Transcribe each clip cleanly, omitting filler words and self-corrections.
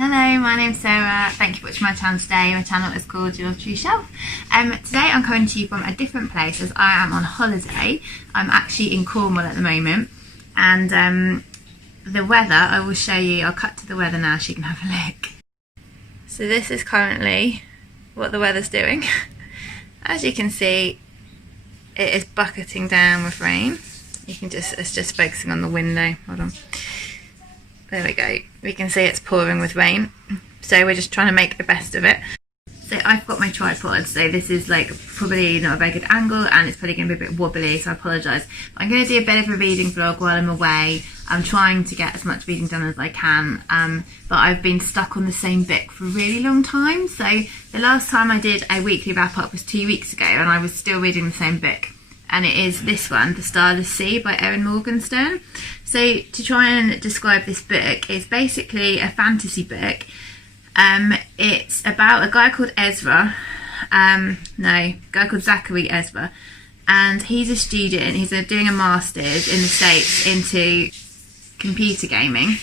Hello, my name's Sarah. Thank you for watching my channel today. My channel is called Your True Self. Today I'm coming to you from a different place as I am on holiday. I'm actually in Cornwall at the moment, and the weather, I will show you. I'll cut to the weather now so you can have a look. So this is currently what the weather's doing. As you can see, it is bucketing down with rain. It's just focusing on the window. Hold on. There we go. We can see it's pouring with rain. So we're just trying to make the best of it. So I've got my tripod, so this is like probably not a very good angle and it's probably going to be a bit wobbly, so I apologise. But I'm going to do a bit of a reading vlog while I'm away. I'm trying to get as much reading done as I can, but I've been stuck on the same book for a really long time. So the last time I did a weekly wrap up was 2 weeks ago and I was still reading the same book. And it is this one, The Starless by Erin Morgenstern. So to try and describe this book, it's basically a fantasy book. It's about a guy called Ezra, Zachary Ezra, and he's a student. He's doing a master's in the States into computer gaming,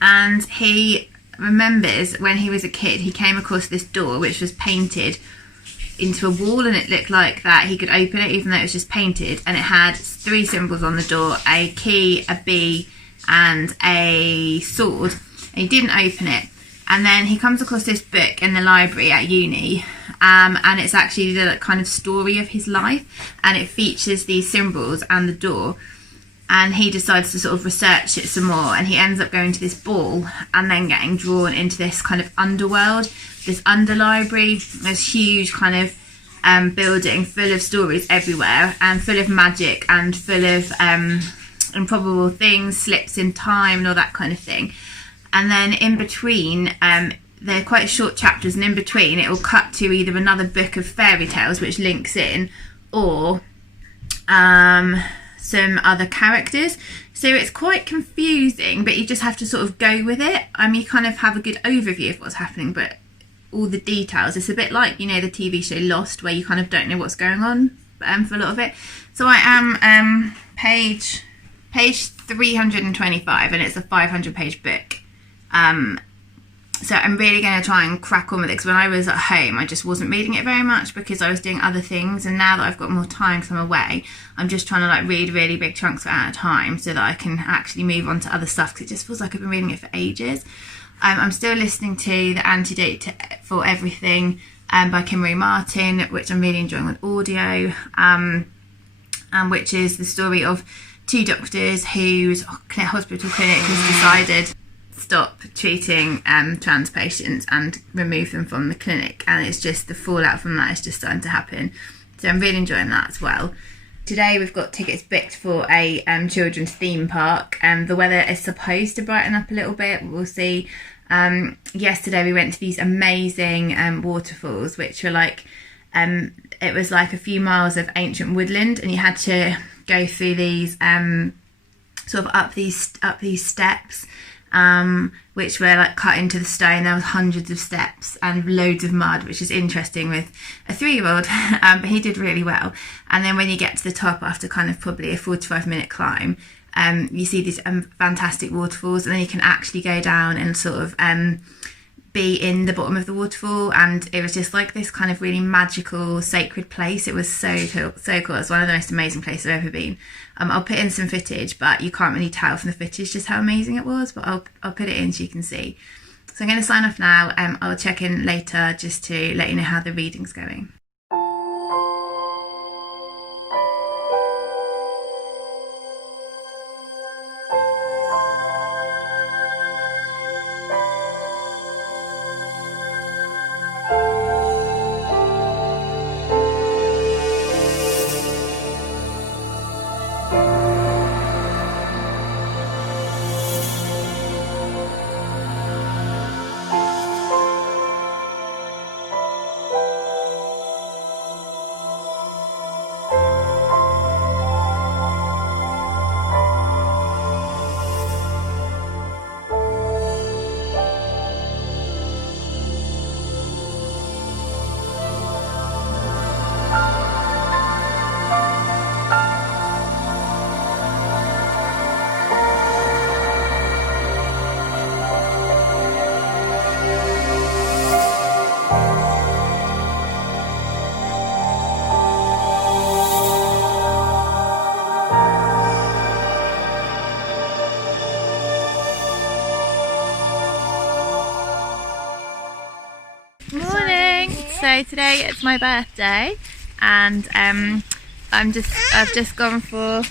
and he remembers when he was a kid he came across this door which was painted into a wall, and it looked like that he could open it even though it was just painted, and it had 3 symbols on the door: a key, a bee and a sword, and he didn't open it. And then he comes across this book in the library at uni, and it's actually the kind of story of his life, and it features these symbols and the door, and he decides to sort of research it some more, and he ends up going to this ball and then getting drawn into this kind of underworld, this under-library, this huge kind of building full of stories everywhere and full of magic and full of improbable things, slips in time and all that kind of thing. And then in between, they're quite short chapters, and in between it will cut to either another book of fairy tales which links in, or some other characters. So it's quite confusing, but you just have to sort of go with it. You kind of have a good overview of what's happening, but all the details, it's a bit like, you know, the TV show Lost, where you kind of don't know what's going on for a lot of it. So I am page 325, and it's a 500-page book. So I'm really going to try and crack on with it, because when I was at home I just wasn't reading it very much because I was doing other things, and now that I've got more time because I'm away, I'm just trying to like read really big chunks at a time so that I can actually move on to other stuff, because it just feels like I've been reading it for ages. I'm still listening to the Antidote for Everything by Kimmery, which I'm really enjoying on audio, and which is the story of 2 doctors whose hospital clinic has decided stop treating trans patients and remove them from the clinic, and it's just the fallout from that is just starting to happen. So I'm really enjoying that as well. Today we've got tickets booked for a children's theme park, and the weather is supposed to brighten up a little bit. We'll see. Yesterday we went to these amazing waterfalls, which were like it was like a few miles of ancient woodland, and you had to go through these sort of up these steps, which were like cut into the stone. There was hundreds of steps and loads of mud, which is interesting with a 3-year-old, but he did really well. And then when you get to the top, after kind of probably a 45-minute climb, you see these fantastic waterfalls, and then you can actually go down and sort of be in the bottom of the waterfall, and it was just like this kind of really magical, sacred place. It was so cool, so cool. It's one of the most amazing places I've ever been. I'll put in some footage, but you can't really tell from the footage just how amazing it was, but I'll put it in so you can see. So I'm going to sign off now. I'll check in later just to let you know how the reading's going. So today it's my birthday, and I've just gone for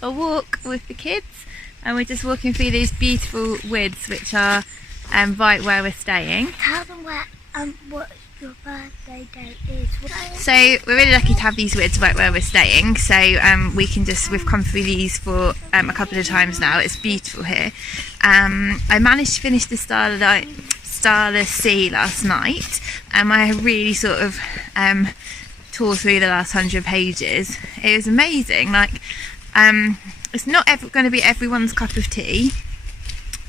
a walk with the kids, and we're just walking through these beautiful woods which are right where we're staying. Tell them what your birthday date is. So we're really lucky to have these woods right where we're staying, so we've come through these for a couple of times now. It's beautiful here. I managed to finish the Starless Sea last night, and I really sort of tore through the last 100 pages. It was amazing. Like, it's not going to be everyone's cup of tea.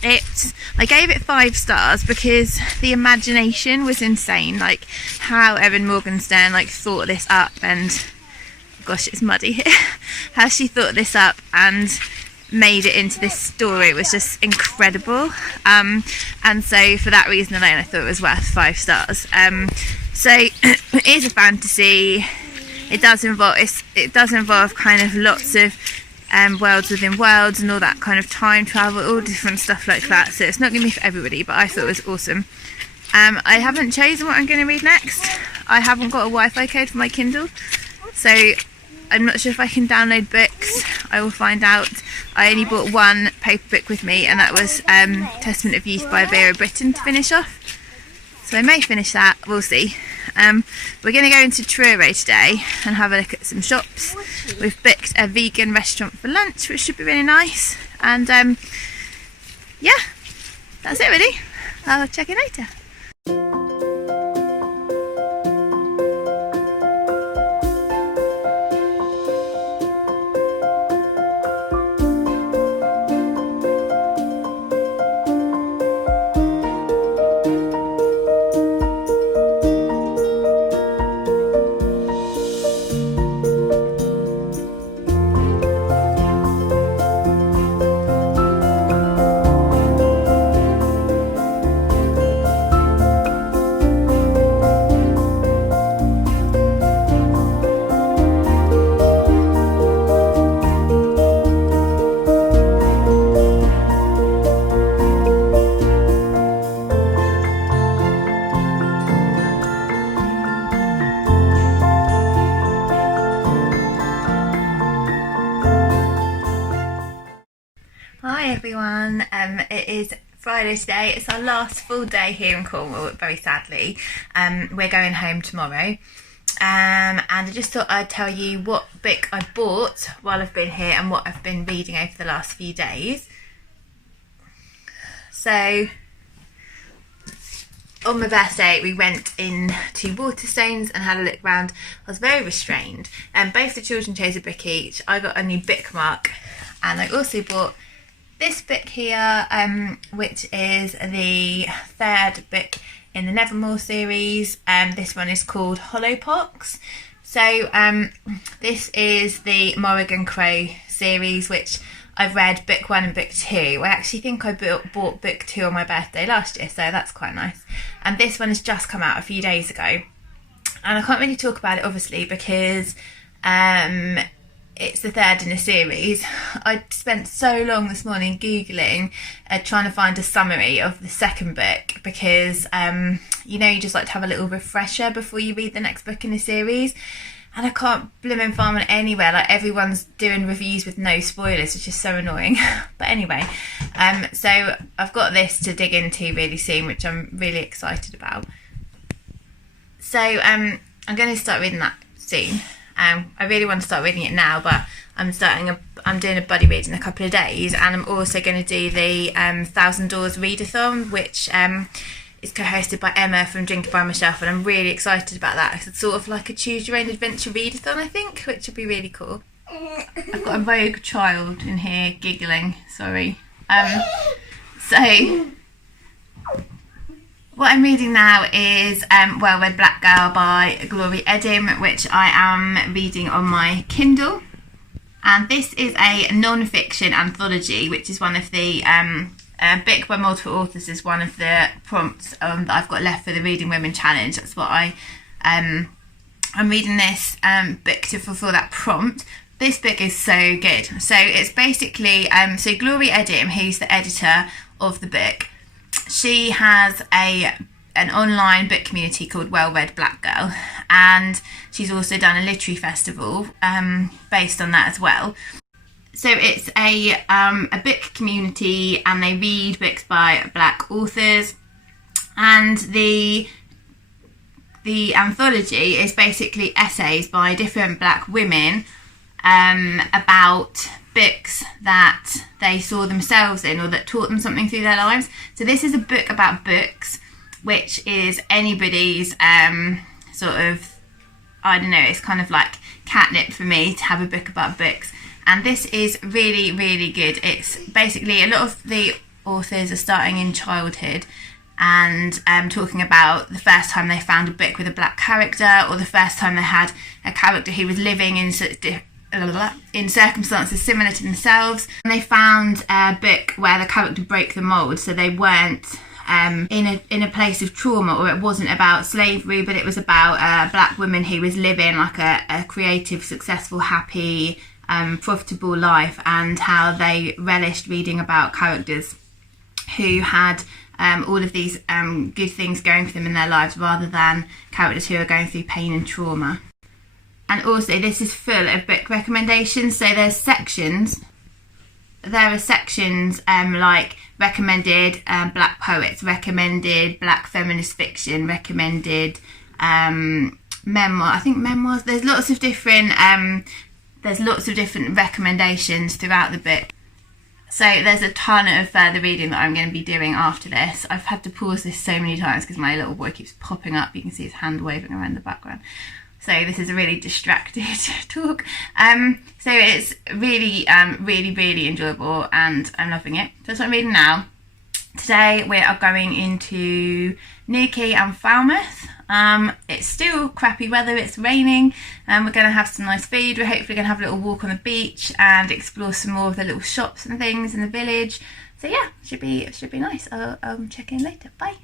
I gave it 5 stars because the imagination was insane. Like how Erin Morgenstern thought this up, and gosh, it's muddy here. How she thought this up and made it into this story was just incredible. And so for that reason alone, I thought it was worth 5 stars. So it is a fantasy. It does involve kind of lots of worlds within worlds and all that kind of time travel, all different stuff like that. So it's not going to be for everybody, but I thought it was awesome. I haven't chosen what I'm going to read next. I haven't got a Wi-Fi code for my Kindle, so I'm not sure if I can download books. I will find out. I only bought one paper book with me, and that was Testament of Youth by Bayoh to finish off. So I may finish that, we'll see. We're going to go into Truro today and have a look at some shops. We've booked a vegan restaurant for lunch, which should be really nice. And yeah, that's it really. I'll check you later. Hi everyone, it is Friday today. It's our last full day here in Cornwall, very sadly. We're going home tomorrow, and I just thought I'd tell you what book I bought while I've been here and what I've been reading over the last few days. So on my birthday we went in to Waterstones and had a look around. I was very restrained, and both the children chose a book each. I got a new bookmark, and I also bought this book here, which is the 3rd book in the Nevermore series. This one is called Hollowpox. So this is the Morrigan Crow series, which I've read book 1 and book 2. I actually think I bought book 2 on my birthday last year, so that's quite nice. And this one has just come out a few days ago, and I can't really talk about it obviously because it's the 3rd in a series. I spent so long this morning googling, trying to find a summary of the 2nd book, because you just like to have a little refresher before you read the next book in the series, and I can't blimmin' find one anywhere. Like, everyone's doing reviews with no spoilers, which is so annoying. But anyway, so I've got this to dig into really soon, which I'm really excited about. So I'm going to start reading that soon. I really want to start reading it now, but I'm doing a buddy read in a couple of days, and I'm also going to do the 1,000 Doors readathon, which is co-hosted by Emma from Drink It By Myself, and I'm really excited about that. It's sort of like a choose your own adventure readathon, I think, which would be really cool. I've got a rogue child in here giggling, sorry. So what I'm reading now is Well Read Black Girl by Glory Edim, which I am reading on my Kindle. And this is a non-fiction anthology, which is one of the book by multiple authors is one of the prompts that I've got left for the Reading Women Challenge. That's what I'm reading this book to fulfill that prompt. This book is so good. So it's basically, so Glory Edim, who's the editor of the book, she has a an online book community called Well Read Black Girl, and she's also done a literary festival based on that as well. So it's a book community, and they read books by black authors, and the anthology is basically essays by different black women about books that they saw themselves in or that taught them something through their lives. So this is a book about books, which is anybody's sort of, I don't know, it's kind of like catnip for me to have a book about books. And this is really, really good. It's basically, a lot of the authors are starting in childhood and talking about the first time they found a book with a black character, or the first time they had a character who was living in circumstances similar to themselves. And they found a book where the character broke the mould, so they weren't in a place of trauma, or it wasn't about slavery, but it was about a black woman who was living like a creative, successful, happy, profitable life, and how they relished reading about characters who had all of these good things going for them in their lives, rather than characters who are going through pain and trauma. And also, this is full of book recommendations. So there are sections like recommended black poets, recommended black feminist fiction, recommended memoir. I think memoirs. There's lots of different recommendations throughout the book. So there's a ton of further reading that I'm going to be doing after this. I've had to pause this so many times because my little boy keeps popping up. You can see his hand waving around the background. So this is a really distracted talk. So it's really, really enjoyable, and I'm loving it. So that's what I'm reading now. Today we are going into Newquay and Falmouth. It's still crappy weather, it's raining, and we're going to have some nice food. We're hopefully going to have a little walk on the beach and explore some more of the little shops and things in the village. So yeah, should be nice. I'll check in later. Bye.